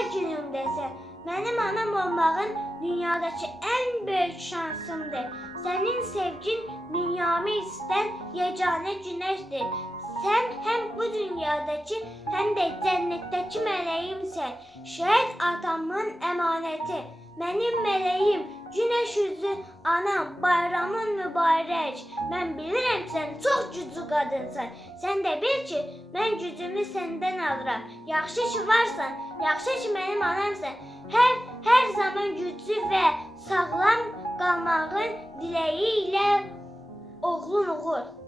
hər günümdəsən. Mənim anam olmağın dünyadakı ən böyük şansımdır. Sənin sevgin dünyamı istən yeganə günəşdir. Sən həm bu dünyadakı, həm də cənnətdəki mələyimsən. Şəhid atamın əmanəti. Mənim mələyim, günəş üzü anam, bayramın mübarək. Mən bilirəm sən çox güclü qadınsan. Sən də bil ki, mən gücümü səndən alıram. Yaxşı ki varsan, yaxşı ki mənim anamsan. Hər hər zaman güclü və sağlam qalmağın diləyi ilə oğlun Uğur.